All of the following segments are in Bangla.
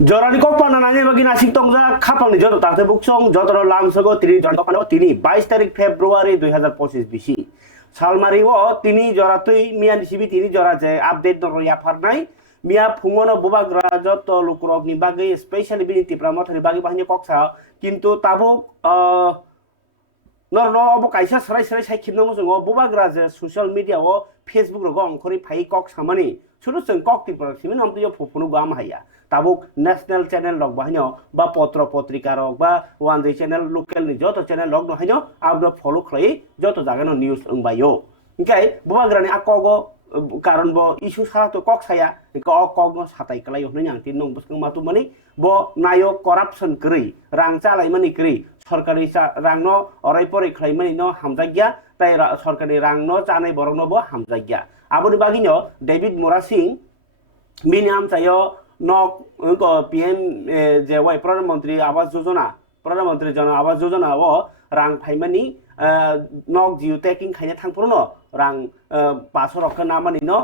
Jorani kok pananane bagi nasing tongja kapang ni joto tate buksong joto lam sego tini joto pano tini 22 tarik Februari 2025 bisi. Salmari wo tini jora tui mian disibi tini jora je update no ya parnai mia fungono Bubagrabai joto lukurok ni bagi specially bini tipramot ni bagi bahnya koksa kintu tabuk no obo kaisa serai sai kimno mo Bubagrabai social media wo Facebook ro gong khori phai kok samani churu seng kok tipra simin am tu yo phupunu gam haya tabuk national channel log bahnya ba potro potrika rok ba one day channel local ni joto channel log no hanyo abdo follow khlai joto jaga no news ngbayo ingkai Bubagrabai ni akogo karon bo isu sa to kok saya ko kok no satai kalai ho nyang tin nong buskung matu mani bo nayo corruption kri rang chalai mani kri सरकारी रां नो अरायपरि खालामनाय नो हामजागिया ताइ सरकारी रां नो जानाय बरं नो बो हामजागिया आबोनि बागिनो डेभिड मोरासिं बिनि आमचायो नक पीएम जे वाइ प्रधानमंत्री आवास जन आवास योजना वो रां फाइमानि नक जिउ टेकिं खायने थांपुरनो रां 500 रक नामानि नो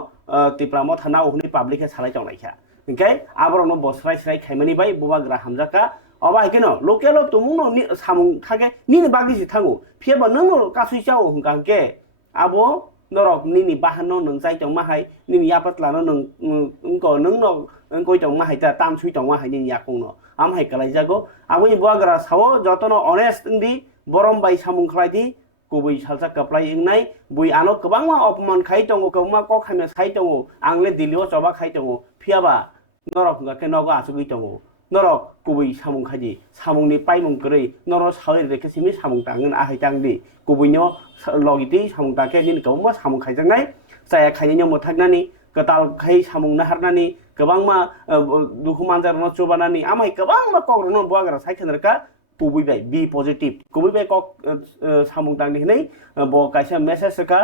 तिप्रामो थाना उहनि पब्लिक सालाय जावनायखा ओंखाय आबरनो बसराय सराय खायमानि बाय बुबाग्रा हामजाका अब आइकेनो लोकेल तुमुनो सामुं थागे निनि बागि जिथांगो फियबा नोंनो कासुइ जाओ हंगांके आबो नरक निनि बाहानो नों जाय जं माहाय निनि यापत लानो नों उनको नोंनो गय जं माहाय ता ताम सुइ जं माहाय निनि याखंनो आम हाय कलाय जागो आबो बुबाग्रा सावो जतनो ऑनेस्ट इंदि बरम बाय सामुं खलायदि गुबै सालसा कप्लाय इंनाय बुइ आनो गोबांमा अपमान खाय दंगो गोबांमा क खायमे साय दंगो आंले दिल्लीआव जबा खाय दंगो फियाबा नरक गाके नगो आसुगै दंगो नरक गुबै सामुं खायदि सामुंनि पाइमुं गरै नरक सावै रेखे सिमि सामुं तांगोन आहाय तांदि गुबैनो लगिति सामुं ताके निन गोबांमा सामुं खायजांनाय जाया खायनिनो मोथागनानि गताल खाय सामुं नाहारनानि गोबांमा दुखु मानजारनो चोबानानि आमाय गोबांमा कग्रनो बुवाग्रा सायखनरका गुबैबाय बी पॉजिटिव गुबैबाय कक सामुं तांनि नै ब कायसा मेसेज का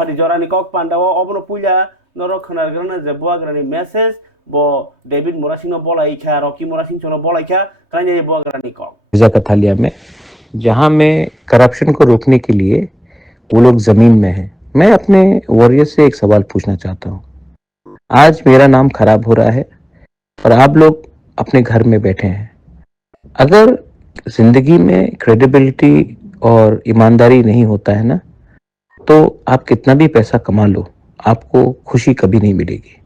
फदि जरानि कक पान्डाव अबनो पुइला नरक खनारग्रानो जे बुवाग्रानि मेसेज वो डेविड मोरासिंह बोलाइखा रॉकी मोरासिंह चोनो बोलाइखा कहीं बुबाग्रानि को कथालिया में जहां में करप्शन को रोकने के लिए वो लोग जमीन में हैं। मैं अपने वॉरियर से एक सवाल पूछना चाहता हूं। आज मेरा नाम खराब हो रहा है और आप लोग अपने घर में बैठे हैं। अगर जिंदगी में क्रेडिबिलिटी और ईमानदारी नहीं होता है ना, तो आप कितना भी पैसा कमा लो, आपको खुशी कभी नहीं मिलेगी।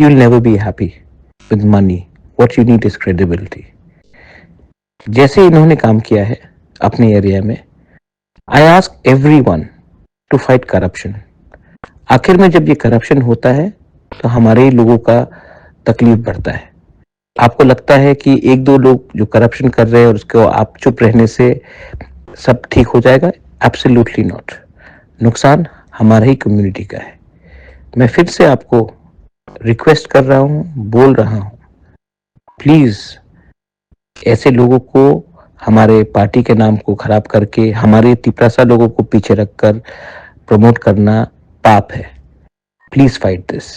You'll never be happy with money. What you need is credibility. जैसे इन्होंने काम किया है अपने एरिया में, I ask everyone to fight corruption. आखिर में जब ये करप्शन होता है तो हमारे ही लोगों का तकलीफ बढ़ता है। आपको लगता है कि एक दो लोग जो करप्शन कर रहे हैं और उसको आप चुप रहने से सब ठीक हो जाएगा? Absolutely not. नुकसान हमारे ही कम्युनिटी का है। मैं फिर से आपको रिक्वेस्ट कर रहा हूं, बोल रहा हूं, प्लीज ऐसे लोगों को हमारे पार्टी के नाम को खराब करके हमारे तिपरासा लोगों को पीछे रखकर प्रमोट करना पाप है। Please fight this.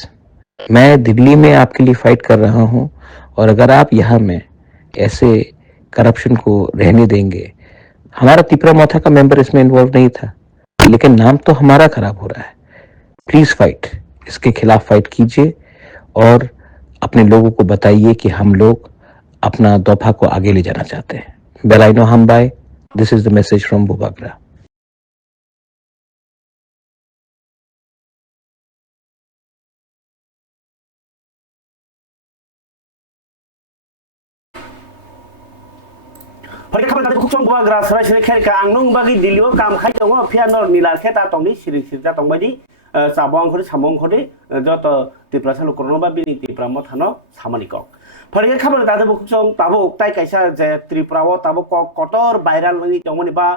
मैं दिल्ली में आपके लिए फाइट कर रहा हूं और अगर आप यहाँ में ऐसे करप्शन को रहने देंगे, हमारा तिपरा मोथा का मेंबर इसमें इन्वॉल्व नहीं था, लेकिन नाम तो हमारा खराब हो रहा है। प्लीज फाइट, इसके खिलाफ फाइट कीजिए और अपने लोगों को बताइए कि हम लोग अपना दफा को आगे ले जाना चाहते हैं। बेलाइनो हम bye, this is the message from Bubagra. फरे खाबा दादि खुचों बुबाग्रा सराय सराय खेलका आं नों बागि दिल्लीआव काम खाय दङ फियानर निलार खेता तंनि सिरि सिरजा तंबायदि साबं खरि सामं खरि जत तिप्रासा लुकरनो बा बिनि तिप्राम थानो सामानिक फरे खाबा दादि खुचों ताबो ताइ कायसा जे त्रिपुराव ताबो कटर भाइराल नि तंमनि बा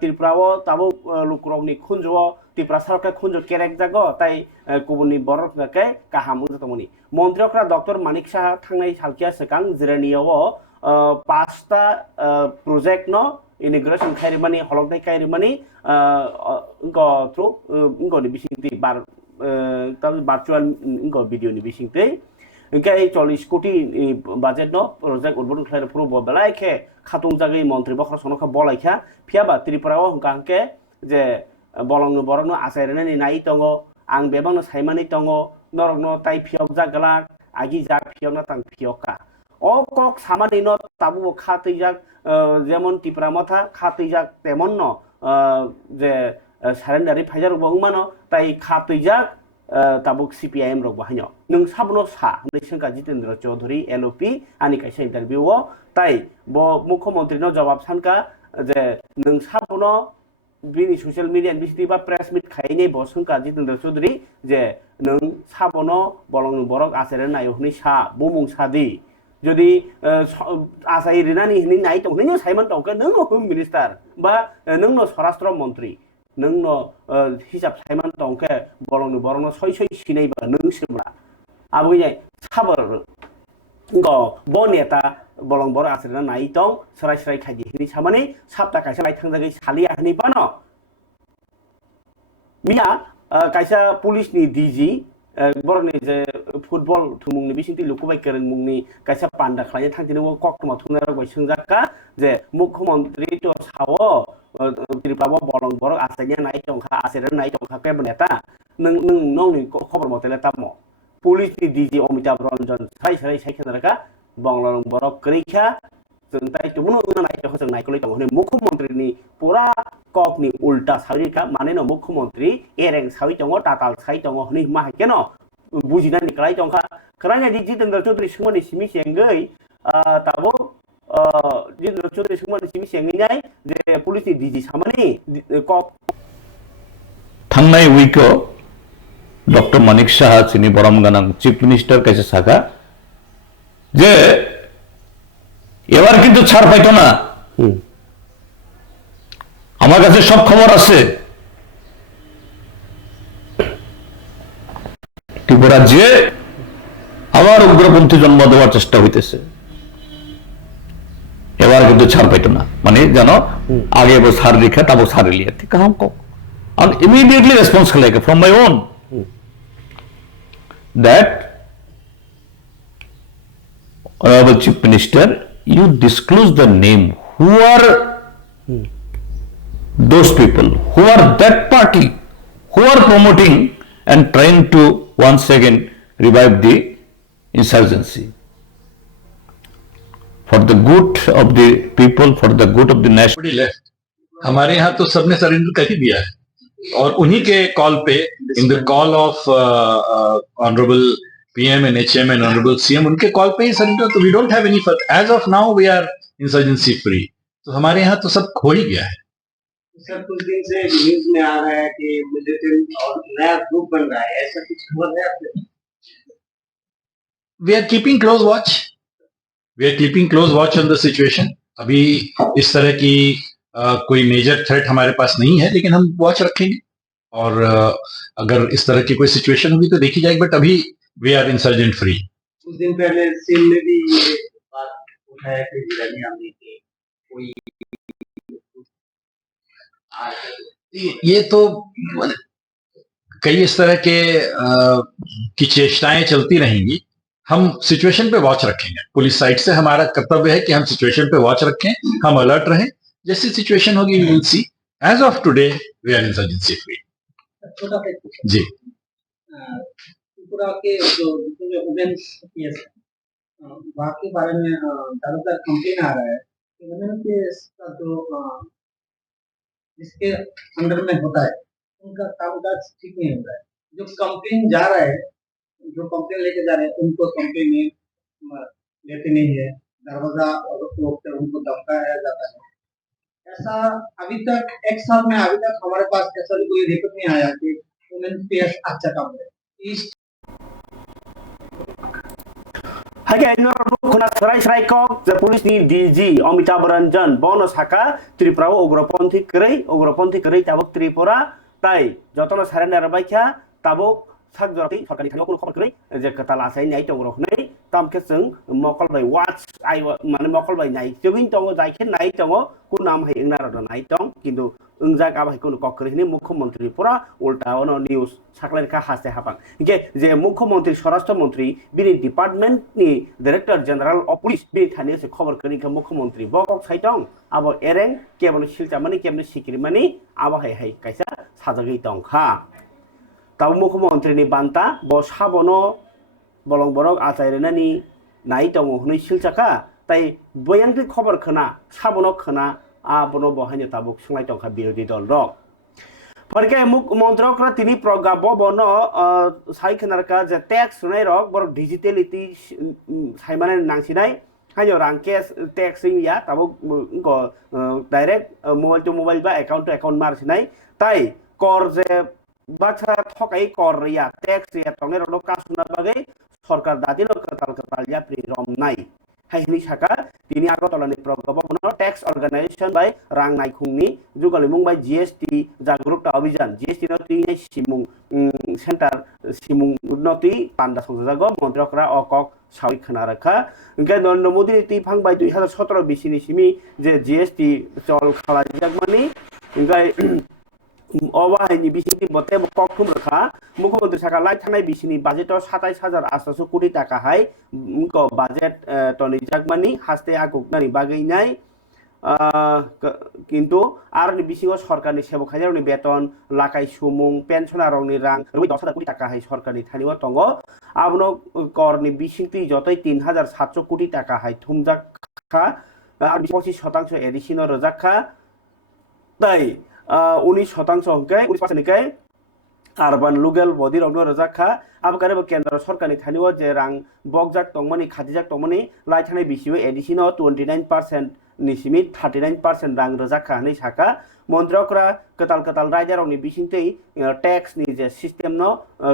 त्रिपुराव ताबो लुकरनि खुनजो तिप्रासा के खुनजो केरेक जागो ताइ गुबुननि बरक के काहामु तंमनि मन्त्रिफ्रा डॉक्टर मानिक साहा थांनाय सालकिया सकां जिरानियाव पांचटा प्रोजेक्ट नो inauguration खायरिमानि हलकनाय खायरिमानि इंको थ्रु इंको नि बिसिंति बार तब वर्चुअल इंको भिडियो नि बिसिंति इंके 40 कोटी बाजेट नो प्रोजेक्ट उद्बोधन खायरे प्रो बलायखे खातुं जागै मंत्री बखर सनखा बलायखा फियाबा त्रिपुराव हंकांके जे बलंनो बरनो आसायरनानि नाय दङ आं बेबांनो सायमानि दङ नरकनो ताइ फियक जागला आगि जा फियक ना तां फियका o kok samani no tabu khatijak যেমন টিপরা মাথা খাতইজাক তেমন ন যে সারেন্ডারি ফাইজার রব উমানো তাই খাতইজাক তাবুক সিপিআইএম রব বাহাইনো নों সাবনো সা नै संगा जितेन्द्र चौधरी एलओपि आनि काइसा इन्टारभिउ ताई ब मुख्यमंत्री नो जवाब सानका जे नों साबनो बिनि सोशल मीडिया बिसिति बा प्रेस मिट खाइने ब संगा जितेन्द्र चौधरी जे नों साबनो बलं बरक आसेरे नायहनि सा बुमुं सादि যদি আসাই রিনানি হিনি নাই তো হিনি সাইমন তংকে নং হোম মিনিস্টার বা নং স্বরাষ্ট্র মন্ত্রী নং হিসাব সাইমন তংকে বলং বরং সই সই সিনাই বা নং সিমরা আবুই যাই সাবর গ ব নেতা বলং বড় আছেন নাই তং সরাই সরাই খাইদি হিনি সামানে সাবটা কাইসা লাই থাंजागै সালিয়া হিনি বানো মিয়া কাইসা পুলিশनि ডিজি बरनि जे फुटबल थुमुंनि बिसिंति लुकुबाय केरें मुंनि काइसा पान्डा खालाय थांथिनो कक्टमा थुंनार बाय सोंजाका जे मुख्यमंत्री तो सावो त्रिपुराबो बलं बर आसाइया नाय टंखा आसेर नाय टंखा केबनेता नों नंनि खबर मतेले तामो पुलिसनि डीजी अमिताभ रंजन साइ साइ साइखेनारका बंगलं बर करिखा जों ताइ तुमुनो नाय तो जों नायखलै दङ हने मुख्यमंत्रीनि पुरा ककनि उल्टा साविका माने न मुख्यमंत्री एरें सावि दङ टाटाल साइ दङ हनि मा केन बुजिना निकलाय दंखा खराय दि जितेन्द्र चौधरी सुमनि सिमि सेंगै ताबो जितेन्द्र चौधरी सुमनि सिमि सेंगै नाय जे पुलिसनि डीजी सामनि कक थांनाय उइको डॉक्टर मानिक साहा चिनि बरम गानां चीफ मिनिस्टार काइसे साका जे এবার কিন্তু ছাড় পাইতো না আমার কাছে সব খবর আছে ত্রিপুরা যে আবার উগ্রপন্থী জন্ম দেওয়ার চেষ্টা হইতেছে এবার কিন্তু ছাড় পাইতো না মানে জানো আগে वो सार लिखा तब वो सार लिया थी कहा हमको और इमीडिएटली रेस्पॉन्स करेगा from my own that honorable chief minister you disclose the name who are those people who are that party who are promoting and trying to once again revive the insurgency for the good of the people for the good of the nation हमारे यहाँ तो सबने सरेंडर कर ही दिया है और उन्हीं के कॉल पे in the call of honourable PM and HM and honorable CM उनके कॉल पे ही सरेंडर तो वी डोंट हैव एनी फर्क as of now we are insurgency free तो हमारे यहाँ तो सब खो ही गया है सर कुछ दिन से न्यूज में आ रहा है कि मिलिटेंट और नया ग्रुप बन रहा है ऐसा कुछ खबर है आपके we are keeping close watch on the situation अभी इस तरह की कोई मेजर थ्रेट हमारे पास नहीं है लेकिन हम वॉच रखेंगे और अगर इस तरह की कोई सिचुएशन होगी तो देखी जाएगी बट अभी वी आर इंसर्जेंट फ्री कुछ दिन पहले सिम में भी ये बात उठाया कि जिलानी आने की कोई ये तो कई इस तरह के की चेष्टाएं चलती रहेंगी हम सिचुएशन पे वॉच रखेंगे पुलिस साइड से हमारा कर्तव्य है कि हम सिचुएशन पे वॉच रखें हम अलर्ट रहें जैसी सिचुएशन होगी we will see as of today we are insurgency free जी त्रिपुरा के जो वुमेन्स केस वहाँ के बारे में ज्यादातर कंप्लेन आ रहा है कि वुमेन केस का जो जिसके अंडर में होता है उनका कामकाज ठीक नहीं होता है जो कंप्लेन जा रहा है जो कंप्लेन लेके जा रहे हैं उनको कंप्लेन लेते नहीं है दरवाजा रोकते उनको धमकाया जाता है ऐसा अभी तक एक साल में अभी तक हमारे पास ऐसा कोई रिपोर्ट नहीं आया कि वुमेन केस अच्छा काम है इस हागे नरखुना सराय सराय कक जे पुलिसनि डीजी अमिताभ रंजन बनो साका त्रिपुराव उग्रपन्थी करै ताबक त्रिपुरा ताई जतन सारेन्डार बायखा ताबक सागजरति सरकारनि थानाव कोनो खबर करै जे कथा लासाय नाय दङ रखनै तामखे जों मकलबाय वाच आइ माने मकलबाय नाय जोगिन दङ जायखे नाय दङ को नाम है इंगनार नाय दं किन्तु 응자 가바이 কোনো ককরিনি মুখ্যমন্ত্রী পুরা উল্টা অনো নিউজ সাকলের কা হাসতে হাপাং যে মুখ্যমন্ত্রী স্বরাষ্ট্রমন্ত্রী বিনি ডিপার্টমেন্টনি ডাইরেক্টর জেনারেল অফ পুলিশ বিনি থানিয়েছে খবর করিকা মুখ্যমন্ত্রী বকক সাইটং আবো এরেং কেবল শিলচামানি কেমনি সিকিরিমানি আবো হাই কাইসা সাজাগৈ দংখা তাও মুখ্যমন্ত্রীনি বান্তা ব সাবনো বলং বরক আচাইরেনানি নাই दङ हनै सिलचाखा ताई बयाननि खबर खोना साबनो खोना आबनो बहायनो ताबुक सोंलाय दंखा बिरोधी दल रक फरके मन्त्रकरा तिनी प्रगाब बनो साइ खोनारका जे टैक्स सुनाय रक बर डिजिटलिटी साइमाने नांसिनाय हायो रां कैश टैक्स या ताबुक डाइरेक्ट मोबाइल टू मोबाइल बा अकाउंट टू अकाउंट मारसिनाय ताई कर जे बाथ्रा थकाई कर या टैक्स या तंगे रनो कासुना बागै सरकार दादिनो कताल कताल या प्रि रमनाय हाइनि साका तिनी आगरतलानि प्रगबनो टैक्स ऑर्गेनाइजेशन बाय रां नायखुंनि जुगलिमुं बाय जीएसटी जागरूकता अभियान जीएसटी नो तिनि सिमुं सेंटर सिमुं नति पांडा संजागो मन्त्रकरा अकक सावि खोनारखा ओंखाय नरेंद्र मोदी ति फांबाय 2017 बिसिनि सिमी जे जीएसटी चल खालायजागमानि ओंखाय अवाहायनि बिसिनि बते कक्टुम रखा मुख्यमंत्री साका लाइट थानाय बिसिनि बाजेट 27,800 कोटी टाका हाय बाजेट टनि जागमानि हास्ते आगुकनानि बागैनाय किन्तु आरनि बिसिङाव सरकारनि सेबखायारनि बेतन लाखाय सुमुं पेन्सनारनि रां 10,000 कोटी टाका हाय सरकारनि थानिवा दङ आबनो करनि बिसिंति जतै 3,700 कोटी टाका हाय थुमजाखा आर 25% एडिशनल रजाखा ताई 19% हंकै 19% निकै आरबान लुगेल बडी रगनो रजाखा अब गारेबो केन्द्र सरकारनि थानिवा जे रां बगजाक तंमनि खादिजाक तंमनि लाइथानाय बिसिबो एडिशनल 29% निसिमि 39% रां रजाखा नै साका मन्त्रकरा कताल कताल रायदारनि बिसिंतै टैक्स नि जे सिस्टेम नो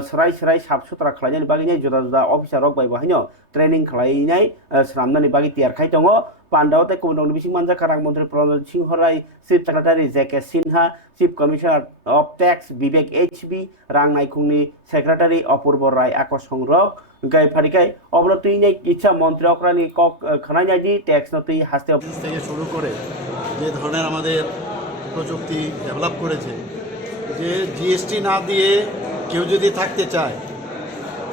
सराय सराय साफ सुथरा खलायनायनि बागै जुदा जुदा अफिसार रक बाय बाहायनो ट्रेनिं खलायनाय स्रामनानि बागै तियारखाय दङ पांडाव ते कुमननि बिसिं मानजाखा रां मन्त्री Pramod Singh Rai chief secretary JK Sinha chief commissioner of tax Vivek HB रां नायखुंनि सेक्रेटारि अपूर्व राय आकर्षण रक गाय फारिकाय अबलतुइनाय इच्छा मन्त्रकरानि কক खनायनायदि टैक्स नति हास्ते থেকে শুরু করে যে ধরনের আমাদের প্রযুক্তি ডেভেলপ করেছে যে জিএসটি না দিয়ে কেউ যদি থাকতে চায়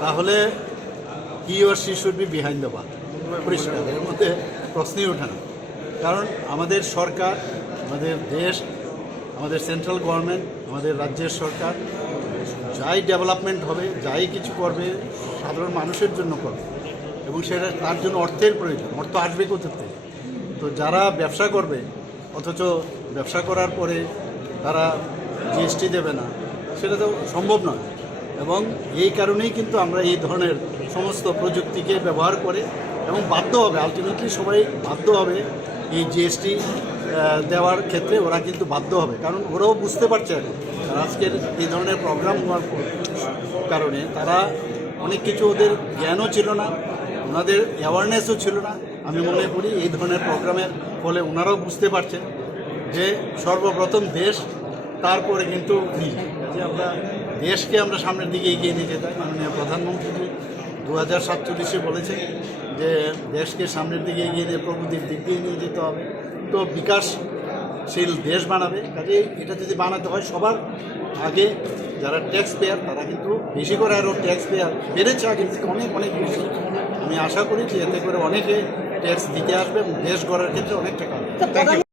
তাহলে he or she should be behind the bar পরিষ্কার এর মধ্যে প্রশ্নই ওঠে না কারণ আমাদের সরকার আমাদের দেশ আমাদের সেন্ট্রাল গভর্নমেন্ট আমাদের রাজ্যের সরকার যাই ডেভেলপমেন্ট হবে যাই কিছু করবে সাধারণ মানুষের জন্য করবে এবং সেটা তার জন্য অর্থের প্রয়োজন অর্থ আসবে কোথা থেকে তো যারা ব্যবসা করবে অথচ ব্যবসা করার পরে তারা জিএসটি দেবে না সেটা তো সম্ভব নয় এবং এই কারণেই কিন্তু আমরা এই ধরনের সমস্ত প্রযুক্তিকে ব্যবহার করে এবং বাধ্য হবে আলটিমেটলি সবাই বাধ্য হবে এই জিএসটি দেওয়ার ক্ষেত্রে ওরা কিন্তু বাধ্য হবে কারণ ওরাও বুঝতে পারছে এখন আজকের এই ধরনের প্রোগ্রাম হওয়ার কারণে তারা অনেক কিছু ওদের জ্ঞানও ছিল না ওনাদের অ্যাওয়ারনেসও ছিল না আমি মনে করি এই ধরনের প্রোগ্রামের ফলে ওনারাও বুঝতে পারছেন যে সর্বপ্রথম দেশ তারপরে কিন্তু যে আমরা দেশকে আমরা সামনের দিকে এগিয়ে নিয়ে যেতে চাই মাননীয় প্রধানমন্ত্রী 2047 বলেছেন যে দেশকে সামনের দিকে এগিয়ে নিয়ে প্রগতির দিক দিয়ে নিয়ে যেতে হবে তো বিকাশশীল দেশ বানাবে কাজে এটা যদি বানাতে হয় সবার আগে যারা ট্যাক্স পেয়ার তারা কিন্তু বেশি করে আরও ট্যাক্স পেয়ার বেড়েছে আগের থেকে অনেক অনেক বেশি আমি আশা করি যে এতে করে অনেকে ট্যাক্স দিতে আসবে এবং দেশ গড়ার ক্ষেত্রে অনেক টাকা থ্যাংক ইউ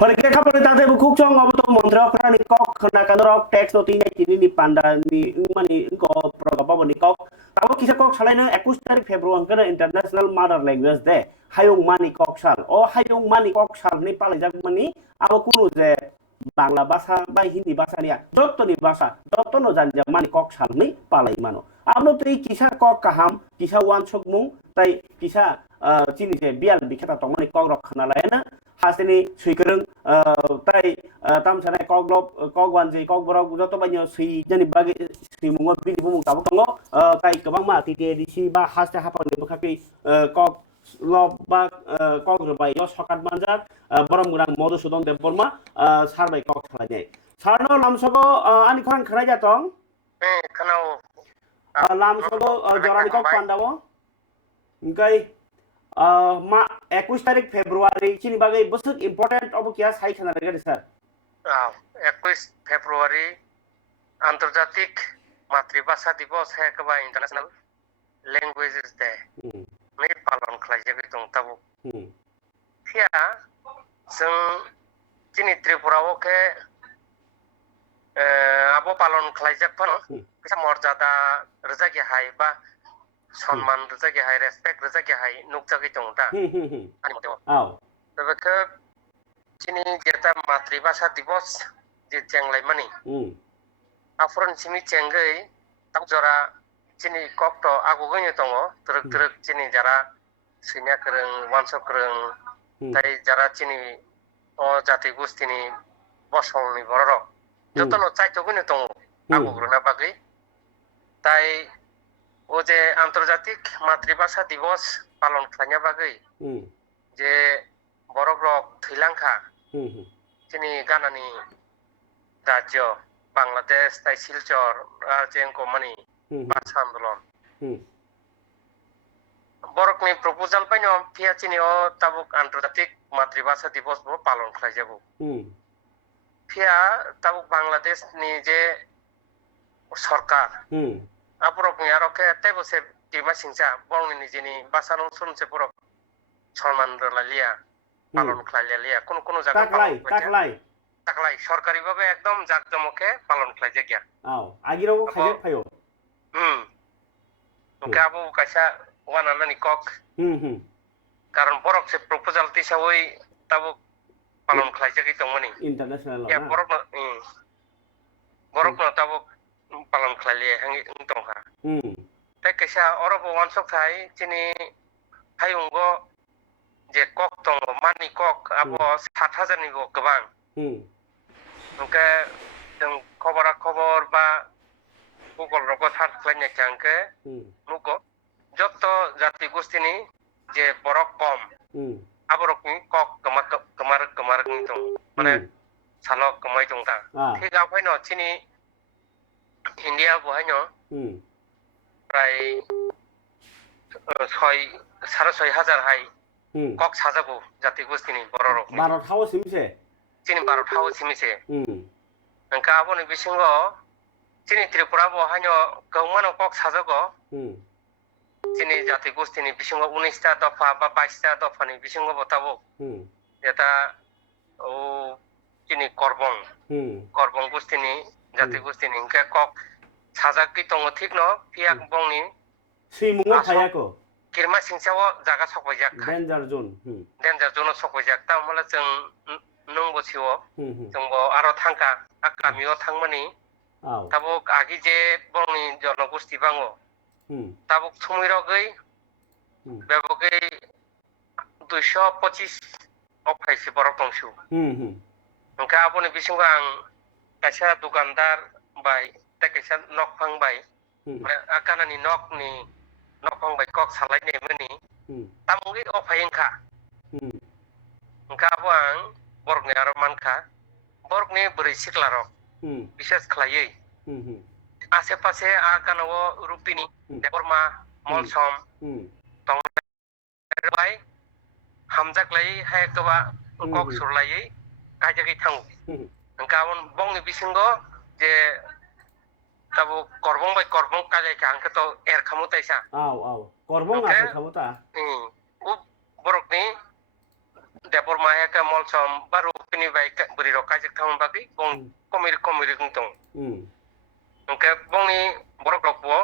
फरके खापरे ताते बुकुक चंग अब तो मन्त्रकरा नि कक खना कानरक टैक्स नति नै तिनि नि पान्डा नि माने क प्रगब नि कक ताबो किसा कक सालायनो 21 तारिख फेब्रुवारि kana international mother language day हायुं मानि कक साल ओ हायुं मानि कक साल नि पालायजाक मानि अब कुनु जे बांला भाषा बा हिन्दी भाषा निया जत्तनि भाषा जत्तनो जानजा मानि कक साल नि पालाय मानो आबनो तै किसा कक काहाम किसा वानसकमुं तै किसा चिनि जे बियाल बिखेता तंगनि कक रखना लायना हासिनि सुइकरं ताई तामसानाय कगलब कगवानजि कगबराव जत बायनो सुइजनि बागै सुइमुङा बिनि बुमुं ताबो दङ ताई गोबां मा टिटिएडिसि बा हास्ते हाफानि बखाखै कग लब बा कगरबाय सकात मानजाक बरमगुरां मधुसूदन देबबर्मा सारबाय कग खालायनाय सारनो लामसगो आनि खरान खराय जातं खोनाव लामसगो जरानि कग पान्दाव ओंखाय मा 21 तारिख फेब्रुवारि चिनि बागै बसुक इम्पोर्टेन्ट अब क्या साइ खाना लगे सर 21 फेब्रुवारि आंतर्जातिक मातृभाषा दिवस है कबा इंटरनेशनल लैंग्वेजेस डे नै पालन खालायजाबाय दं ताबो फिया जों दिनै त्रिपुरायाव के abo palon khlaijak phano kisa morjada rwjak hai ba সম্মান rwjak hai respect rwjak hai nukjagui tongo ta ani mote tebe khe chini jeta মাতৃভাষা দিবস যে চেংলাইমানি afron chimi chengai tak jora chini kokto agugoi tongo truk truk chini jara sinya kereng wanso kereng tai jara chini o jati gustini bosongni borok jotono chaitogoi tongo agugrona bagui tai o je আন্তর্জাতিক মাতৃভাষা দিবস পালন খাইনা bagui je borok rok thailanka chini ganani rajyo Bangladesh tai Silchor jengko mani bahasa আন্দোলন borokni proposal paino pia chini o tabuk আন্তর্জাতিক মাতৃভাষা দিবস bo palon khlaijago pia tabuk Bangladesh ni je সরকার aporokni arokhe tebo se tima singsa bongni nijini basano sunse borok সম্মান রলালিয়া পালন খাইলিয়া কোন কোন জায়গা তাকলাই সরকারি ভাবে একদম জাকজমকে পালন খাইছে গিয়া আগিরাও খাইছে ফায়ো ওকে আবু কাইসা ওয়ানা নানি কক কারণ বরক সে প্রপোজাল তিসাওই তাবু পালন খাইছে কি তংমানি ইন্টারন্যাশনাল ইয়া বরক না তাবু পালন খাইলিয়া হাঙ্গি তংহা তাই কাইসা অরব ওয়ানসক থাই চিনি হাইউঙ্গো যে কক দङ मानि কক abo 7,000 ni bo gobang ओंके जों खबरा खबर बा गुगल रको सार्च खालामनाय थांके नुको जत्त जाति गोष्ठीनि जे बरक कम आबरकनि কক गमार नि दङ माने सालक गमाय दङ ता ठीक आफायनो चिनि इन्डिया बहायनो प्राय 6,500 हाय কক সাজাগো জাতি গোষ্ঠীনি বড়রক 12,000 সিমছে চিনি 12,000 সিমছে নকা আবনি বিসঙ্গ চিনি ত্রিপুরা বহাইনো গৌমানো কক সাজাগো চিনি জাতি গোষ্ঠীনি বিসঙ্গ 19টা দফা বা 22টা দফানি বিসঙ্গ বতাবো এটা ও চিনি করবং গোষ্ঠীনি জাতি গোষ্ঠীনি নকা কক সাজাগি দङ ঠিক ন পিয়াক বংনি সিমুङो थायाको किरमा सिंसाव जागा सकबायजाक डेन्जार जोन सकबायजाक ता हमला जों नंगो सिवो जोंबो आरो थांका आगामियाव थांमानि ताबो आगि जे बंनि जनगोष्ठी बाङो ताबो समिरगै बेबगै 225 अफाइसि बरक दंसु ओंका आबोनि बिसंगा आं कायसा दुकानदार बाय ता कायसा नक फांबाय आकानानि नकनि नखंबाय कक सालायनाय मनि तामुगै अफायंखा ओंका आं बरकनि आरो मानखा बरकनि बोरै सिख्लारक बिसेस खलायै आसे पासे आकानाव रुपिनि देबरमा मलसम दंबाय हामजाकलाय हायकबा कक सुरलायै कायजागै थां ओंका बंनि बिसंग जे tabu korbong bai korbong kale ka angka to er khamu taisa korbong asa khamu ta u borok ni depor maya ka molsom baru pini bai buri ro kajik thamu bagi bong komir ngtong angka bong ni borok rok bo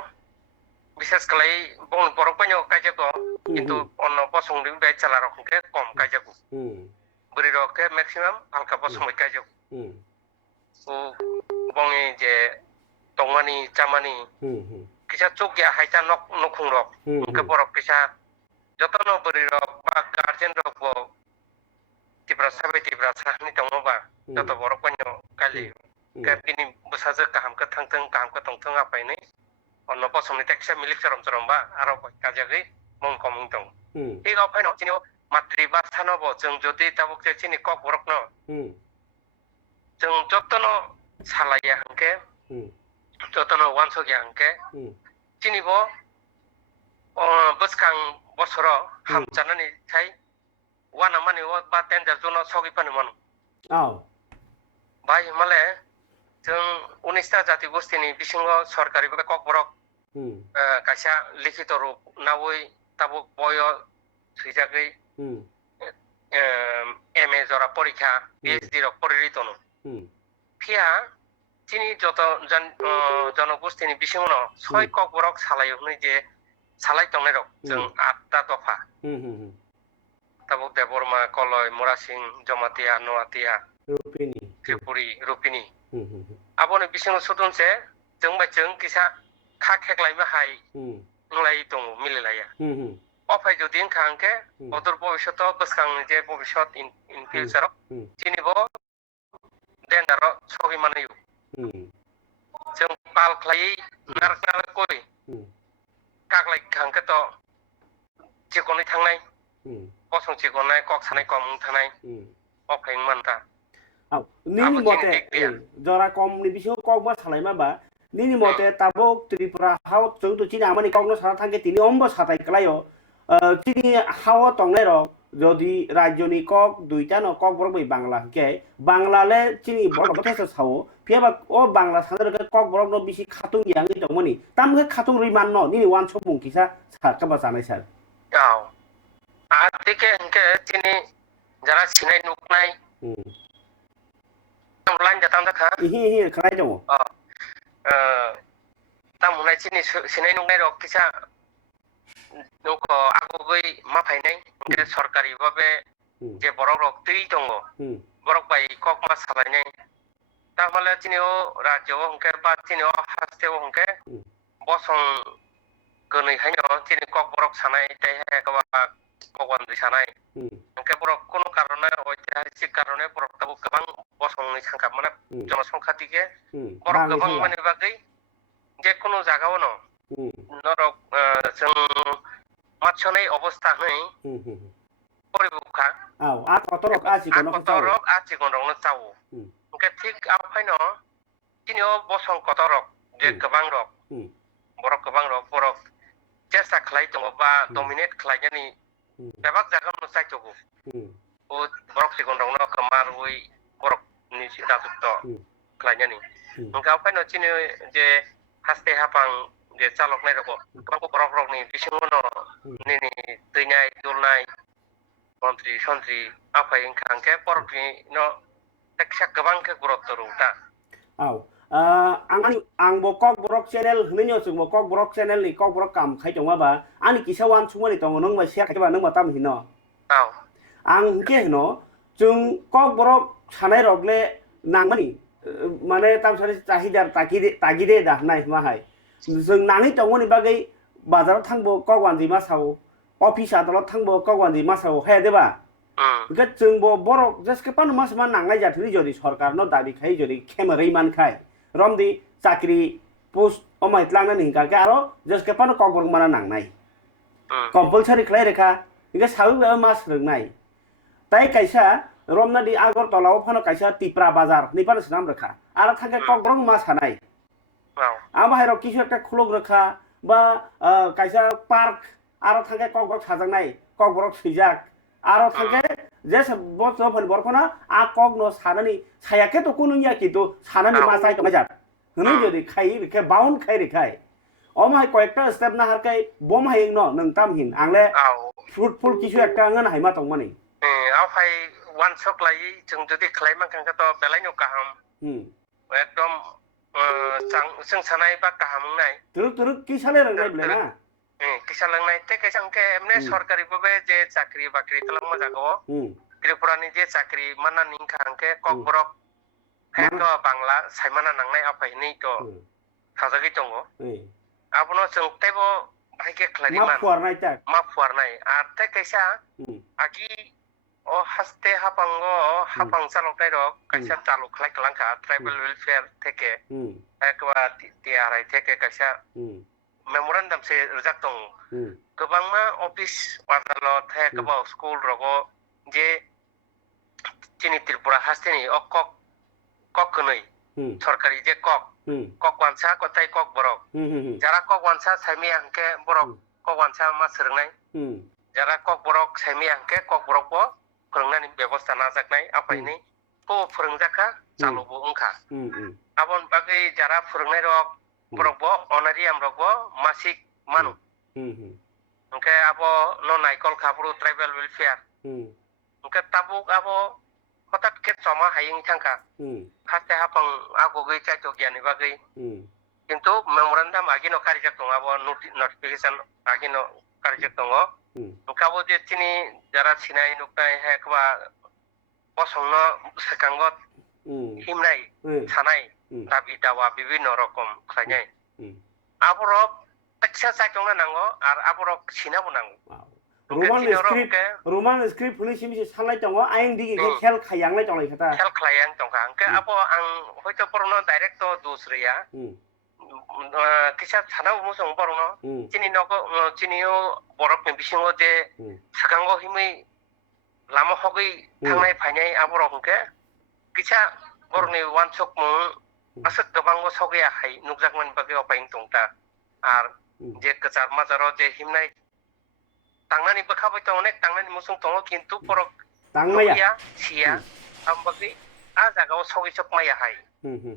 বিশেষ kalai bong borok panyo kajak ko কিন্তু অন্য পছন্দ bai chala rok ke kom kajak buri ro ke maximum halka posong bai kajak u bong ni je tongmani chamani kisa chokya haita nokung rok ke borok kisa jotono buri rok ba guardian rok bo tibra sahni tongo ba joto borok panyo kali ke pini busaje kaham ke tongtong apai nei onno posomni teksa milik chorom ba aro kajagi mong komung tong ego phaino chini matribhasha no bo jong jodi tabuk je chini kok borok no jong jotono salaya hangke jotono wanso gyangke chini bo buskang bosoro hamjanani thai wana mani wa ba danger zone sogi pani manu bai male jong 19টা জাতি গোষ্ঠীনি বিসঙ্গ সরকারি ভাবে কক বরক কাইসা লিখিত রূপ নাওই তাবুক বয় সুইজাগৈ এমএ জরা পরীক্ষা পিএইচডি রক পরিরিতনো ফিয়া chini joto জনগোষ্ঠীনি বিসিঙাव ছয় কক বরক সালাইহनै যে সালাই তংनाय rok जों 8টা দফা তাবuk Debbarma Kalai মরাসিং Jamatia Noatia Tripuri রুপিনি aboni bisingo sudunse जों बाइजों किसा खा खेख्लायबो हाय नंलाय दङ मिलायलाया अफाय जुदि खांके अदर भबिष्यत बसखां जे भबिष्यत इन फिउचार चिनिबो डेन्डार सहि मानयो जों पाल ख्लाय नारनार करि कागलाय खांके त चिकनै थांनाय बसं चिकनाय कक सानाय कम थांनाय अफाय मानता nini mote jora kom ni bisio kok ma salai ma ba nini mote tabok tripura hao chung tu chini amani kok no sara thangke tini ombo satai klayo chini hao tongnai ro jodi rajyoni kok duita no kok borok bai bangla ke bangla le chini borok thesa sao piaba o bangla sanadar ke kok borok no bisi khatung yang ni tongmani tam ke khatung riman no nini wan chopung kisa sarka ba janai sar yaw atike ke chini jara sinai nuknai lain datang dakha hi khanai dong tamunai chini sinai nungnai rok kisa nuko agogoi ma phainai ke sarkari babe je borok rok tui tongo borok bai kok ma salainai tamale chini o rajyo hongke ba chini o haste o hongke bosong gonoi haino chini kok borok sanai tai he ka भगवान सानाय ओंके बरक कोनो कारणे ऐतिहासिक कारणे बरक ताबो गोबां बसंनि सांखाब माने जनसंख्या दिगे बरक गोबां माने बागै जे कोनो जागावनो नरक जों माछनै अवस्था नै परिबुखा आ कतरक आचिगनरनो चावो ओंके थिक आफायनो किनो बसं कतरक जे गोबां रक बरक चेष्टा खालाय दङ बा डमिनेट खालायनानै बेबाक जागा न साइटोगो ओ बरक सिगन रंनो कमारुइ बरक नि सिदा जुक्तो खालायनानै ओंका फायनो चिनि जे हास्ते हापां जे चालकनाय रको गोबां बरक रकनि बिसिङावनो निनि दैनाय दुलनाय मन्त्रि सन्त्रि आफाय ओंखांके बरकनि न teksa गोबां के गुरुत्व रुता ang bo kok borok channel hne chung bo kok borok channel ni kok borok kam khai tong ba ani kisa wan chumani tong nong ma sia khai ba nong ma tam hino ang ke hino chung kok borok sanai rogle nangmani mane tam sari chahidar tagide da nai ma hai जों नाङै तंगनि बागै बाजाराव थांबो कक वानजि मासाव अफिस आदालत थांबो कक वानजि मासाव हाय देबा गे जोंबो बरक जसके पान मास मा नांनाय जाथनि जदि सरकार न दाबि खाय जदि खेमरै मान खाय रमदि चाकरी पोस्ट अमाइतलांना निका के आरो जसके पान कक बरक माना नांनाय कंपलसरी खलाय रेखा गे साबि मास रोंनाय ताई कायसा रमना दि आगरतलाव फानो कायसा तिप्रा बाजार निपान नाम रेखा आरो थांगे कक बरक मास हानाय आबाहायरो किसु एकटा खुलग रेखा बा कायसा पार्क आरो थांगे कक बरक साजांनाय कक बरक सैजाक आरो थांगे जे बस फन बरखना आ कक न सानानि सायाके तो कुनु या कितु सानानि मा साइ तमा जात हनै जदि खाइ रेखे बाउन्ड खाइ रेखाय अमाय कयेकटा स्टेप ना हारखाय बम हायिं न नोंताम हिन आंले फ्रुटफुल किसु एकटा आंगन हायमा तंमानि आवहाय वान सक लायै जों जदि खलाय मानखांगा त बेलायनो गाहाम एकदम जों सानाय बा गाहामनाय तुरुक किसाले रंनाय ब्लेना किसा लांनाय ते कैसांके एमने सरकारी बबे जे चाकरी बाकरी तलां मजागो त्रिपुरानि जे चाकरी माना निंखांके कक बरक हेक बांला साइमाना नांनाय आफायनि तो थाजागै दङ आबनो जों तेबो बायके खलारिमान मा फुवारनाय आर ते कैसा आगि ओ हास्ते हापांगो हापां चालकनाय रक कैसा चालु खलाय कलांखा ट्राइबल वेलफेयर थेके एकबा टिआरआई थेके कैसा मेमोरेंडम से रजाक दं गोबांमा अफिस आदालत हे गोबां स्कुल रगो जे चिनि त्रिपुरा हास्तेनि कक कनै सरकारि जे कक वानसा कतै कक बरक जारा कक वानसा साइमि आंके बरक कक वानसा मा सोरंनाय जारा कक बरक साइमि आंके कक बरकबो फोरोंनायनि बेबस्था नाजाकनाय आफायनि को फोरोंजाखा चालुबो ओंखा आबन बागै जारा फोरोंनाय रक बरकबो अनारियाम रकबो मासिक मानु ओंके आबो न नाइकल खाबरु ट्राइबल वेलफेयर ओंके ताबुक आबो হঠাৎ কে জমা হাইং থাকা হাতে হাফাং আগগৈ চাইতো জ্ঞানী বাগৈ কিন্তু মেমোরেন্ডাম আগিনো কারিজাক দङ আবো নোটিফিকেশন আগিনো কারিজাক দङ ওখাবো যে তিনি যারা সিনাই নুকনাই হেকবা বসংনো সেকাঙ্গত হিমনাই ছানাই দাবি দাওয়া বিভিন্ন রকম খাইনাই আবরক এক্সারসাইজ নাঙ্গো আর আবরক সিনাবো নাঙ্গো Roman script পুলিশ মিছে সালাই দङ আইন দিগে খেল খায়াংলাই দङ খাতা খেল খায়াং দङ আংকে আবো আং হয়তো পরনো ডাইরেক্ট তো দুসরিয়া কিসা ছানাও মুসং পরনো চিনি নগো চিনিও বরফ বিসিङो যে সাকাঙ্গো হিमै লামা হগै थांनाय फायनाय आबरकके किसा बरनि वान सक मु असक गोबांगो सगैया हाय नुकजाकमोन बागै अपायं दंता आर जे गजार माजाराव जे हिमनाय तांनानि बखाबाय दं अनेक तांनानि मुसुं दङ किन्तु बरक तांनाया सिया आम बागै आ जागाव सगै सक माया हाय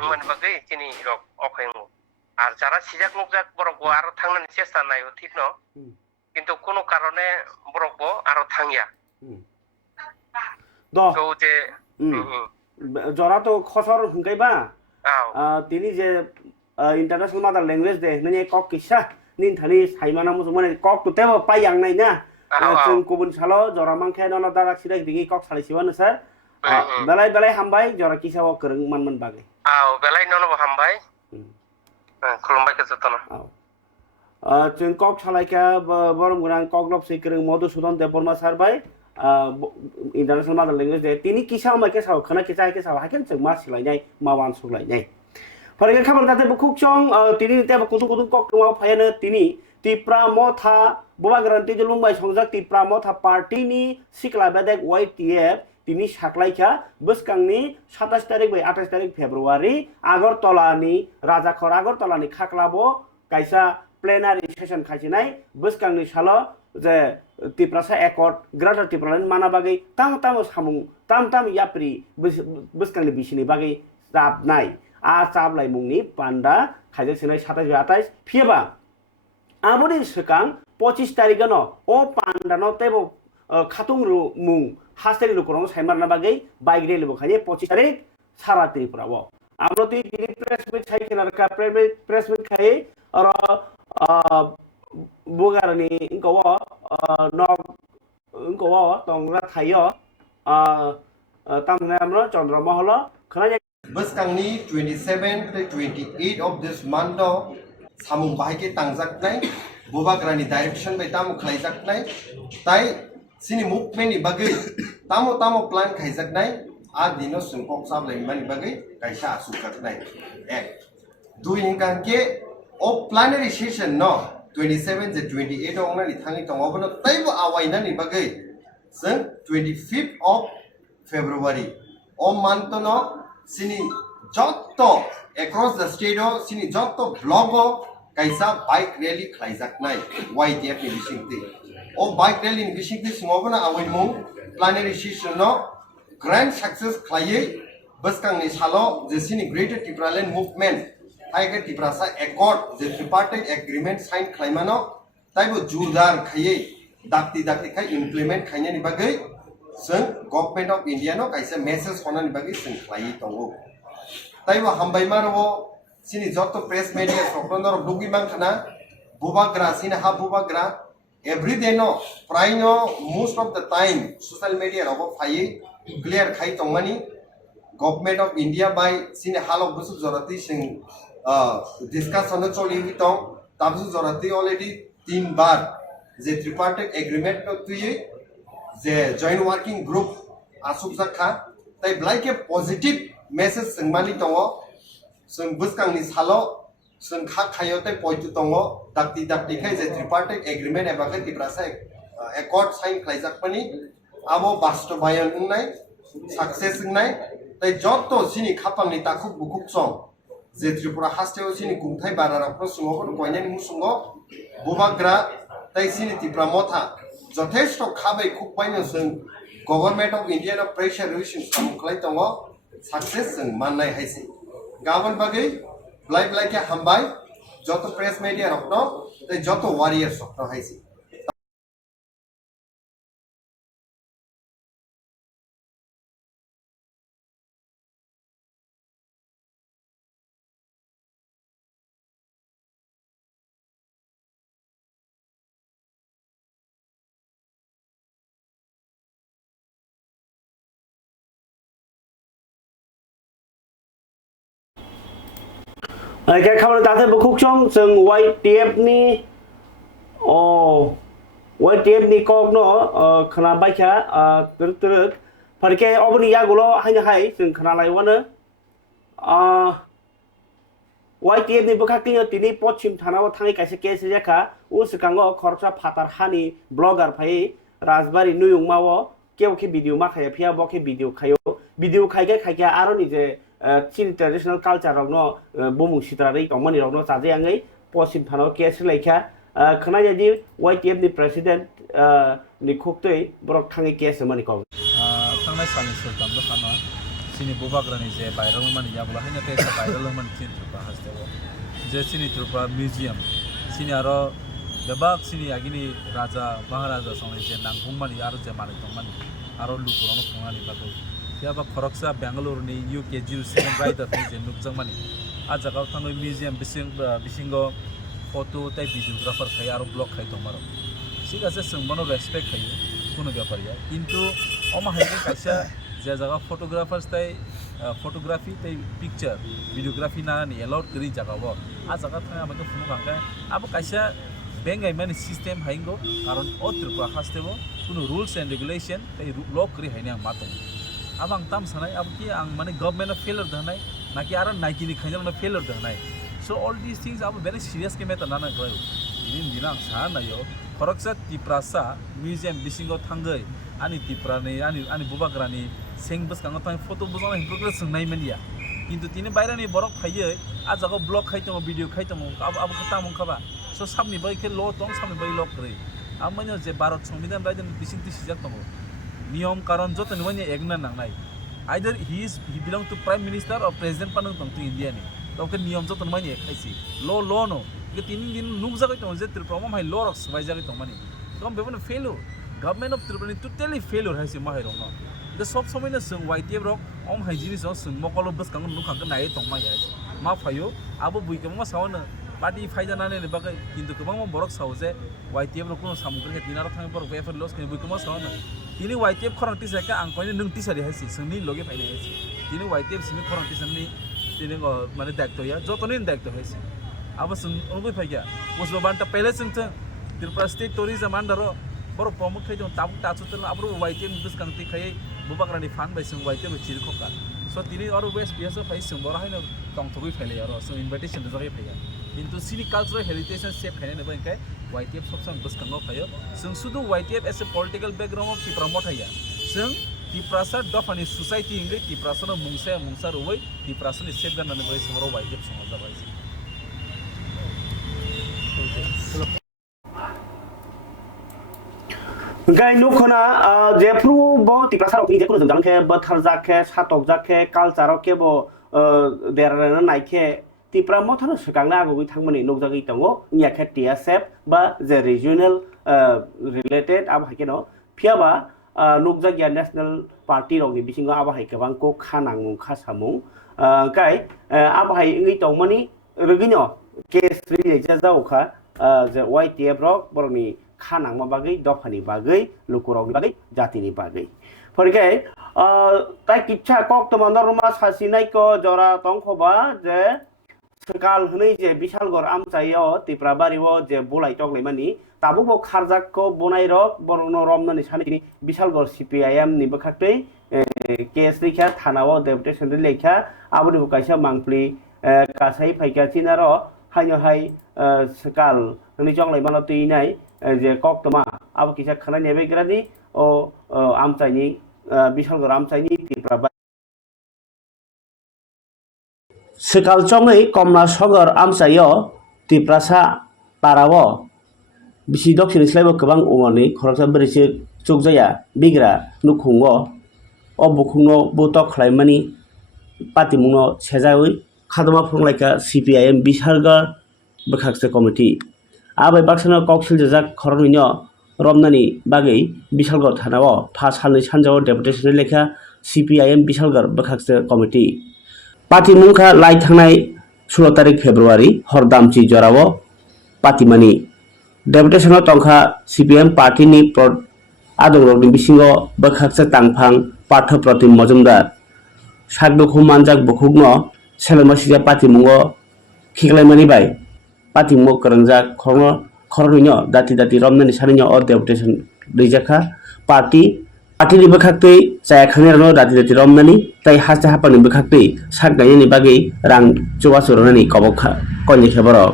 मोन बागै तिनि रक अपायं আর যারা সিজাক নুকজাক বরক আরো থাংনানি চেষ্টা নাই ঠিক ন কিন্তু কোনো কারণে বরক আরো থাংয়া তো যে জরা তো খসর হুঙ্কাইবা তিনি যে ইন্টারন্যাশনাল মাদার ল্যাঙ্গুয়েজ দে ননি কক কিসা নিন থানি সাইমানা মুসু মানে কক তো তেব পাইয়াং নাই না जों गुबुन सालो जरा मांखे नना दादा सिदाय दिगि কক सालिसिबानो सर बेलाय बेलाय हामबाय जरा किसाव करं मानमोन बागै बेलाय ननो हामबाय खुलुमबाय गोजोनथों जों কক सालायका बरम गोनां কক लपसै करं मधुसूदन देबबर्मा सारबाय इंटरनेशनल मादार लैंग्वेज दे तिनी किसा माइके साव खना किसा के साव हाकेन जों मा सिलायनाय मा वान सुलायनाय फरेगन खाबर दाते बुकुक चंग तिनी तेब कुतु कुतु কক दङ फायनो तिनी तिप्रा मथा बुबाग्रान्ति जुलुंबाय संजाक तिप्रा मथा पार्टीनि सिक्ला बेदेक YTF तिनी साख्लायखा बोसकांनि 27 तारिख बै 28 तारिख फेब्रुवारि आगरतलानि राजाखर आगरतलानि खाख्लाबो कायसा प्लेनारि सेशन खासिनाय बोसकांनि सालो जे तिप्रासा एकर्ड ग्रेटर तिप्रानि माना बागै ताम ताम सामुं ताम याप्रि बोसकांनि बिसिनि बागै जाबनाय आ चाबलाय मुंनि पान्डा खायजा सिनाय 27 28 फियबा आबोनि सकां 25 तारिखनो ओ पान्डानो तेबो खातुं मुं हास्टेल लुकरं साइमारना बागै बाइक रेली बखाये 25 तारिख सारा त्रिपुरावो आमरोति दिनि प्रेस मिट साइकेनार का प्रेस मिट खाये और बुगारनि गव नग तंग्रा थायो तामने आमरो चंद्रमहल खना बोसकांनि 27 to 28 of this month सामुं बाहायके तांजाकनाय बुबाग्रानि डाइरेक्शन बाय तामु खालायजाकनाय ताय सिनि मुभमेन्टनि बागै तामो प्लान खायजाकनाय आ दिनो सुंकक साबलायमानि बागै कायसा आसुकाकनाय एक दुइ हिंगांके ओ प्लानरी सेशन न 27 जे 28 अंगनानि थाङै दङबनो तायबो आवायनानि बागै जों 25th of February O month न सिनि जत्तो across the state सिनि जत्तो ब्लॉग कायसा बाइक रैली खालायजाकनाय YTF नि बिसिंति ओ बाइक रैली नि बिसिंति सिङावबोना आवायमु प्लानरी सेशन न ग्रैंड सक्सेस खालायै बोसकांनि सालो जे सिनि ग्रेटर टिप्रालैंड मुभमेंट हाइगे टिप्रासा एकॉर्ड जे ट्रिपार्टाइट एग्रीमेंट साइन खालायमानो ताइबो जुरदार खायै दाक्ति खाय इमप्लिमेंट खायनायनि बागै जों गवर्नमेंट ऑफ इंडिया नो कायसा मेसेज होनानि बागै जों खालायै दङो ताइबो हामबायमारो सिनि जत्तो प्रेस मीडिया सफ्रनर दुगिमां खाना बुबाग्रा सिनि हा बुबाग्रा एवरी डे नो प्राय नो most of the time social media रो फायै क्लियर खाय दंमानि गवर्नमेंट ऑफ इंडिया बाय सिनि हालक बुसु जराति सिं डिस्कशन चलि दं ताबसु जराति ऑलरेडी 3 बार जे ट्रिपार्टाइट एग्रीमेंट नो तुयै जे जॉइंट वर्किंग ग्रुप आसुक जाखा ताइ ब्लाइके पॉजिटिव मेसेज संमानि दङ जों बोसकांनि सालो जों खायोते पॉइंट दङ दाक्ति खाय जे ट्रिपार्टाइट एग्रीमेंट एबा टिप्रासा एकॉर्ड साइन खालायजाकमानि आबो बास्तबायन होननाय सक्सेस होननाय ताइ जत्तो सिनि खापांनि ताखुक बुकुक सं जे त्रिपुरा हास्टेव सिनि कुंथाय बाराराव सुङावबो गयनायनि मुसुङो बुबाग्रा ताइ सिनि तिप्रा मथा जथेष्ट खाबै खुबबायनो जों गवर्नमेंट ऑफ इंडिया नो प्रेशर रिलेशन खालाय दङ सक्सेस जों माननाय हायसै गाबोन बागै ब्लाइके हामबाय जत प्रेस मीडिया रखनो जत warriors रखनो हायसै cái không ta thấy bộ khúc trong sừng white tiệp ni white tiệp ni con nó khana bay cha từ từ phải cái obni ya golo hay sừng khana lạiวันnữa white tiệp ni bukak ni tini pochim thana wa thangi kaise case jaka us kango khorcha phatar hani blogger phai rajbari nuyung mawo কেউ কে ভিডিও মা খায় ফিয়া বকে ভিডিও খায়ো ভিডিও খাইকে খাইকে আরো নিজে চিনি ট্রেডিশনাল কালচার রং বমু সিতারাই কমনি রং চাজে আঙै পশ্চিম থানো কেস লাইखा খনা যদি ওয়াইটিএফ नि প্রেসিডেন্ট नि খোকতৈ বরক থাङै केस मानि कम थांनाय साननि सोरखाम दखाना सिनि बुबाग्रानि जे भाइराल मानि याबला हायना ते भाइराल मानि चिन थ्रुपा हास्तेबो जे सिनि थ्रुपा म्युजियाम सिनि आरो बेबाक सिनि आगिनि राजा महाराजा संगे जे नांगुम मानि आरो जे मानि दं मानि आरो लुकुरानो फुंगानि बागै याबा खरकसा बेंगलुरुनि यूके जिल सेकेंड राइटर जे नुकजों मानि आ जागाव थाङै म्युजियाम बिसिंगो फटो ताइ भिडियोग्राफार खाय आरो ब्लग खाय दं मारो सिगासे सोंबानो रेसपेक्ट खायो कोनो ब्यापारिया किन्तु अमा हायके कायसा जे जागा फोटोग्राफार्स ताइ फोटोग्राफी ताइ पिक्चर भिडियोग्राफी नानि एलाउड करि जागाव आ जागा थाङा आमके फुनु गांका अब कायसा बेंगाय माने सिस्टेम हायंगो कारण अत्रुपा हास्तेबो कोनो रुल्स एंड रेगुलेशन ताइ लॉ करि हायनि आं मातों अब आं ताम सानाय अब कि आं माने गवर्नमेंट फेलर दहनाय नाकि आरो नाइकिनि खायना फेलर दहनाय सो ऑल दीस थिंग्स अब वेरी सीरियस के मेटर नाना गयो दिन दिन आं सानायो खरकसा तिप्रासा म्युजियाम बिसिंगो थांगै आनि तिप्रानि आनि बुबाग्रानि सेंबस कांगो थां फटो बुजाना हिमप्रग्रेस सोंनाय मानिया किन्तु तिनि बायरानि बरक फायो आ जागा ब्लग खायतों भिडियो खायतों अब खता मंखाबा सो सामनि बायके ल दं सामनि बाय ल करे आं माने जे भारत संविधान रायजन बिसिं तिसिजाक दं नियम कारण जतन माने एकना नांनाय either he belong to prime minister और प्रेसिडेंट पानं दं टू इंडिया नि तोके नियम जतन माने खायसि ल नो के तीन दिन नुक जागै दं जे त्रिपुरा माय ल रक सबाय जागै दं माने कम बेबन failure government of Tripura totally failure हायसि माय रंग द सब समयनो जों वाइटिएफ रक अम हायजिनि जों जों मकल बस कांग नुखांग नाय दं माय मा फायो आबो बुइके मा सावनो पार्टी फायजानानै बागै किन्तु गोबां बरक साव जे वाइटिएफ रक कोनो सामुग्री दिनार थाङै बरक बेफोर लस के बुइके मा सावनो तिनी वाइटिएफ खरंति जाका आं कोइने नों टिसारि हायसि जोंनि लगे फायनाय हायसि तिनी वाइटिएफ सिनि खरंति साननि तिनी माने दायित्वया जतनि दायित्व हायसि अब जों उनगै फायगा उसबा बान्टा पहले जों त्रिपुरा स्टेट टूरिज्म आन्डार बरक प्रमुख खायदों ताबुक ताचुतल आब्रु वाइटिएफ बिसकांति खायै बुबाग्रानि फान बाय जों वाइटिएफ चिरि खका सो तिनी और वेस्ट बियास फाय जों बर हायनो तंथगै फायलाय आरो जों इनविटेशन जागै फायगा किन्तु सिनि कल्चरल हेरिटेज सेफ खायनाय नबा इनकाय वाइटिएफ सबसां बिसकांगो फायो जों सुदु YTF as a political background of Tripura मथाया जों तिप्रासा दफानि सोसाइटी इंगै तिप्रासानो मुंसा रुबै तिप्रासानि सेफ गाननानै बाय सोमरो वाइटिएफ संग जाबाय गाय नखना जेफ्रु ब तिप्रासा रकनि जेखुनु जों जांखे बोथार जाखे सातक जाखे कालचार के ब देरना नायखे तिप्रा मथानो सकांना आगुबै थांमोनि नगजागै दङ नियाखे टिएसएफ बा जे रिजनल रिलेटेड अब हाकेनो फियाबा नगजागिया नेशनल पार्टी रंनि बिसिङाव आबाहाय गोबांखौ खानांमुं खासामुं गाय आबाहाय इंगै दंमोनि रगिनो केस रिलेजा जावखा जे वाइटिएफ रक बरनि खानांमा बागै दफानि बागै लुकुरावनि बागै जातिनि बागै फरगाय ताइ किच्छा कक तमन्दरमा सासिनायको जरा तंखबा जे सकाल हनै जे बिशालगर आमचायो तिप्राबारिव जे बोलाय टगलायमानि ताबुबो खारजाकको बनाय रक बरनो रमनानि सानिनि बिशालगर सीपीआईएम नि बखाक्तै केस रिखा थानाव डेपुटेशन लेखा आबुनि बुकायसा मांप्लि कासाय फाइका चिनार हायनो हाय सकाल हनै जंलायमानो तैनाय जे कक्तमा आबो किसा खानाय नेबेग्रानि ओ आमचायनि बिशालगर आमचायनि तिप्राबा सकाल चङै कमना सगर आमचायो तिप्रासा पाराव बिसि दक्षिण स्लाइबो गोबां उमरनि खरकसा बोरैसो चुकजाया बिग्रा नुखुङो अ बुखुङो बुतक खालायमानि पार्टी मुङो सेजावै खादमा फुंलायका सीपीआईएम बिशालगर बखाक्से कमिटि आबै बाक्सानो कौशल जजाक खरनिनो रमनानि बागै बिशालगर थानाव फा साननै सानजाव डेपुटेशन लेखा सीपीआईएम बिशालगर बखाक्से कमिटि पार्टी मुंखा लाई थांनाय 16 तारिख फेब्रुवारि हरदामची जराव पार्टीमानि डेपुटेशन तंखा सीपीएम पार्टीनि आदरनि बिसिङाव बखाक्से तांफां पार्थ प्रतिम मजुमदार सागदुखु मानजाक बुखुगनो सेलमासिया पार्टी मुङो Hiklaimani bai pati mo kerengjak khorno dati romnani sarinyo o deputation Rijaka party ni bekhakti saya khangerno dati romnani tai haste hapani bekhakti saknaini bagi rang choba suronani kobokha konje kheboro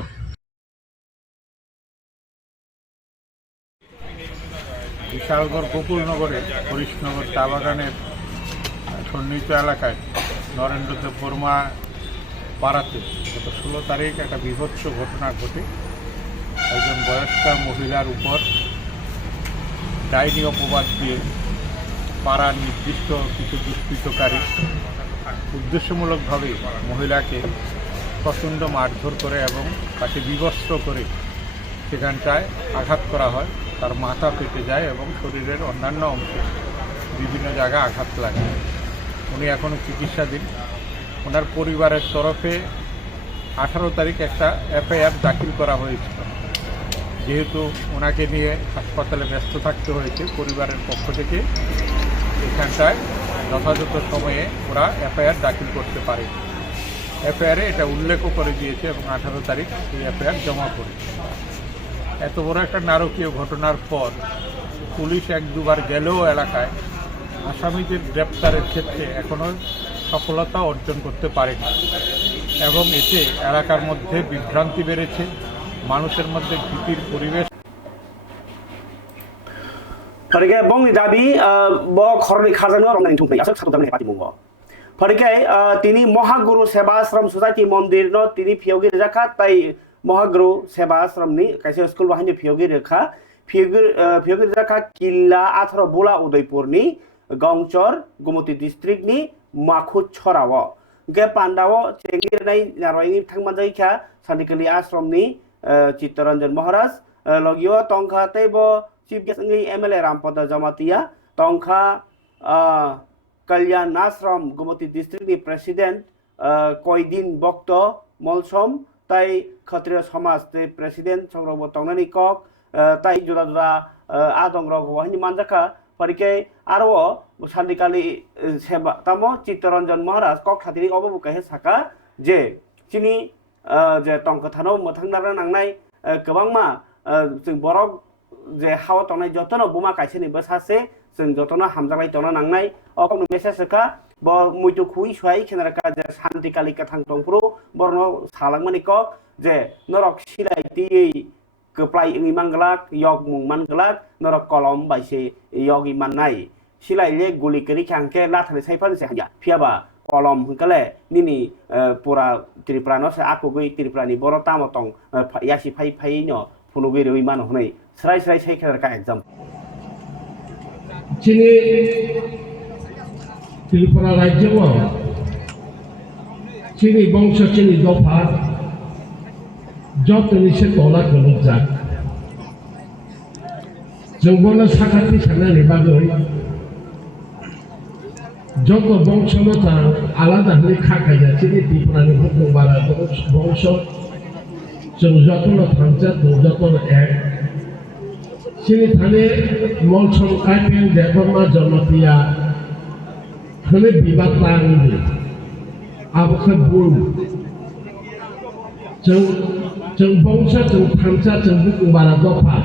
Bishalgarh গোকুলনগরে হরিশনগর চা বাগানের সন্নিহিত এলাকায় নরেন্দ্রদেব বর্মা পাড়াতে গত 16 তারিখ একটা বিভৎস ঘটনা ঘটে একজন বয়স্কা মহিলার উপর ডাইনি অপবাদ দিয়ে পাড়ার নির্দিষ্ট কিছু দুষ্কৃতকারী উদ্দেশ্যমূলকভাবে মহিলাকে প্রচণ্ড মারধর করে এবং তাকে বিবস্ত্র করে সেখানটায় আঘাত করা হয় তার মাথা ফেটে যায় এবং শরীরের অন্যান্য অংশে বিভিন্ন জায়গায় আঘাত লাগে উনি এখনও চিকিৎসাধীন ওনার পরিবারের তরফে 18 তারিখ একটা এফআইআর দাখিল করা হয়েছিল যেহেতু ওনাকে নিয়ে হাসপাতালে ব্যস্ত থাকতে হয়েছে পরিবারের পক্ষ থেকে এখানটায় যথাযথ সময়ে ওরা এফআইআর দাখিল করতে পারে এফআইআরে এটা উল্লেখও করে দিয়েছে এবং 18 তারিখ এই এফআইআর জমা করেছে এত বড় একটা নারকীয় ঘটনার পর পুলিশ 1-2 বার গেলেও এলাকায় আসামিদের গ্রেপ্তারের ক্ষেত্রে এখনও সফলতা অর্জন করতে পারেনি এবং এতে এলাকার মধ্যে বিভ্রান্তি বেড়েছে মানুষের মধ্যে ভীতির পরিবেশ Pergi bong ni dabi bo khorni khazano romnani thumpai asok satu damne pati monggo Pergi tini Mohaguru Seva Ashram Society Mondir no tini phiogi rejaka tai Mohaguru Seva Ashram ni kaise school bahani phiogi rejaka Killa 18 Bola Udaipur ni Gongchor Gumoti district ni Makhut Chorawo ge pandawo cengir nai narwai thangmanjai kha Sanikali Ashram ni Chittaranjan Maharaj logio tongkha teibo Chief Guest MLA Rampada Jamatia tongkha Kalyan Ashram Gumoti district ni President Koidin Bokto Molsom tai Khatriya Samaj te President Songrobo Tongnani Kok tai juda adongrog wahni Manjakkha parike aro Sanikali Seba tamo Chittaranjan Maharaj Kok Khatiri obo kahe saka je chini je tongkha thano mothangnar nangnai gobangma जों borok je hawa tongnai jotono buma kaisani basase जों jotono hamjabai tona nangnai okon message ka bo muitu khui swai khenaraka je shanti kalika thang tongpro borno salangmani kok je norok silai ti Kwplai manglak yok mung manglak norok kolom baise yogi mannai silai le guli keri khangke lathani saipan se hanya phiaba kolom hungkale nini pura Tripura no se akugui Tripura ni boro tamotong yasi phai no phunugui roi man honai srai sai khenaraka exam chini Tripura rajyo mo chini bongsho chini dopa jotoni se tola kolomjak जों बोनो साखाथि साननानै बागै যত বংশমতা আলাদা হয়ে খাকাইয়া চিনি ত্রিপুরানি ভূতবারা বংশ जों যতন থানজাত যতন এক চিনি থানে মলসম কাইপেন দেবমা জনতিয়া হলে বিবাদ তাঙ্গি আবখে বুল जों বংশ जों থানজা जों ভূতবারা দফা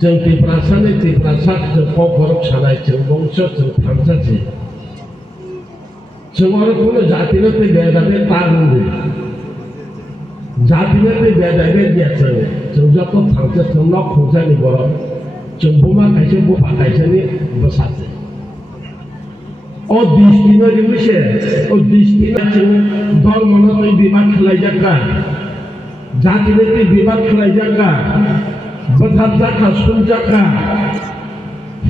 जों ত্রিপুরাসানে ত্রিপুরাসাত जों কখরক সানাই जों বংশ जों থানজাজি जों আর কোনো জাতিরতে বেদাবে তাঙ্গি জাতিরতে বেদাবে দিয়েছে जों যত থানজা जों নক খুঁজানি বড় जों বুমা কাইছে বুফা কাইছেনি বসাছে ও দৃষ্টিনো রিমিশে ও দৃষ্টিনো जों ধর্মনতই বিবাদ খেলাইজাকা জাতিরতে বিবাদ খেলাইজাকা Bathapjaka sunjaka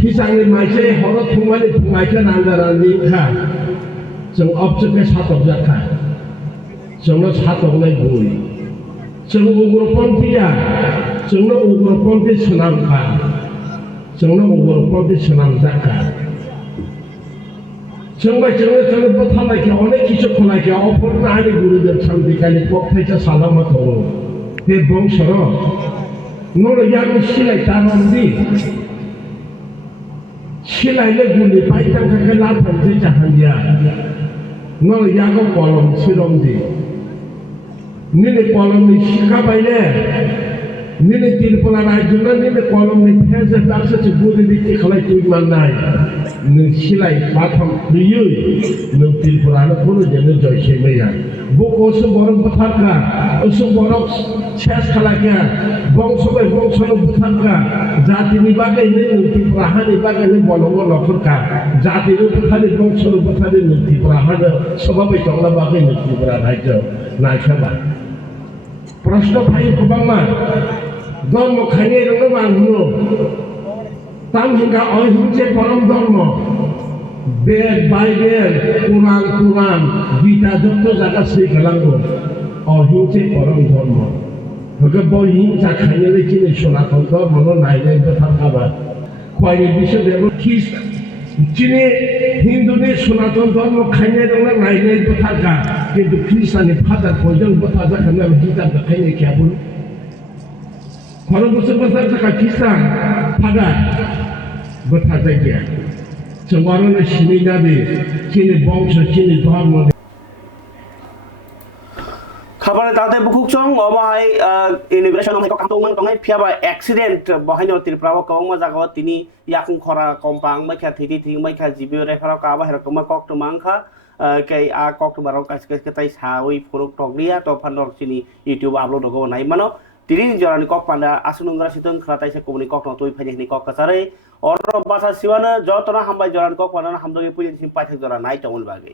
hisangi maise horo thumani thungaika nandara nikha जों objeke satobjaka जोंनो satobnai bui जों ugrupampiya जोंनो ugrupampi sunamka जोंनो ugrupampi sunamjaka जोंनो bathalaikia onek kichu khulaikia oporna ani gurudev shantikali pokthecha salamat holo be bongshoro नोर यागो सिलाई तारंदी सिलाई ले गुली पाइता के लाथन जे चाहंदिया नोर यागो कलम सिरंदी nile kolom ni shikabaile nile Tripura rajuna nile kolom ni phese daksa che budi dikti khalai tuiman nai ni silai patham tuyui ni Tripura na kono jene joy shemeya boko so borok batharka so borok শেষ খালাকে বংশবে বংশল বুথানকা জাতিনি বাগে নীতি প্রাহানি বাগে বলব লখরকা জাতিনি বুথানি বংশল বুথানি নীতি প্রাহান সবাই তংলা বাগে নীতি প্রা রাজ্য নাইখাবা প্রশ্ন ভাই গোবাংমা ধর্ম খাইয়ে রঙ মানহু তাম হিংকা অহিংসে পরম ধর্ম বেদ বাইবেল কুরআন গীতা যত জায়গা সেই গেলাঙ্গো অহিংসে পরম ধর্ম Porque boi hincha kanyele kini sholakon ধর্ম নাইলে থাকাবা কয়েক বিষয় দেব খ্রিস্টান চিনি হিন্দুদের সনাতন ধর্ম খাইনে দङ নাইলে থাকা কিন্তু খ্রিস্টানি ফাদার কয়জন কথা জাকানে আমি গীতা খাইনে কি বল কোন বছর কথা জাকা খ্রিস্টান ফাদার কথা জায়গা সমারনে সিনি যাবে চিনি বংশ চিনি ধর্ম খাবারে তাতে বুকুক চং অবাই ইনোগ্রেশন হাই কামতং মান তংনাই फियाबा एक्सीडेंट बहायनो त्रिपुरा कौ मजागाव तिनी याकुं खरा कम्पांग मैखा थि मैखा जिबियो रेफारा का बाहेर कमा कक तमांखा कै आ कक तमारो कासके ताइ सावै फुरुक टगलिया तो फानर सिनी यूट्यूब अपलोड गो नाइ मानो तिनि जरानि कक पान्दा आसुनुंग्रा सितों खराताइ से कोमनि कक तोइ फाइनि कक कसारै और बासा सिवानो जतना हामबाय जरानि कक पान्दा हामदगे पुजिन सिम पाइथक जरा नाइ तंगल बागे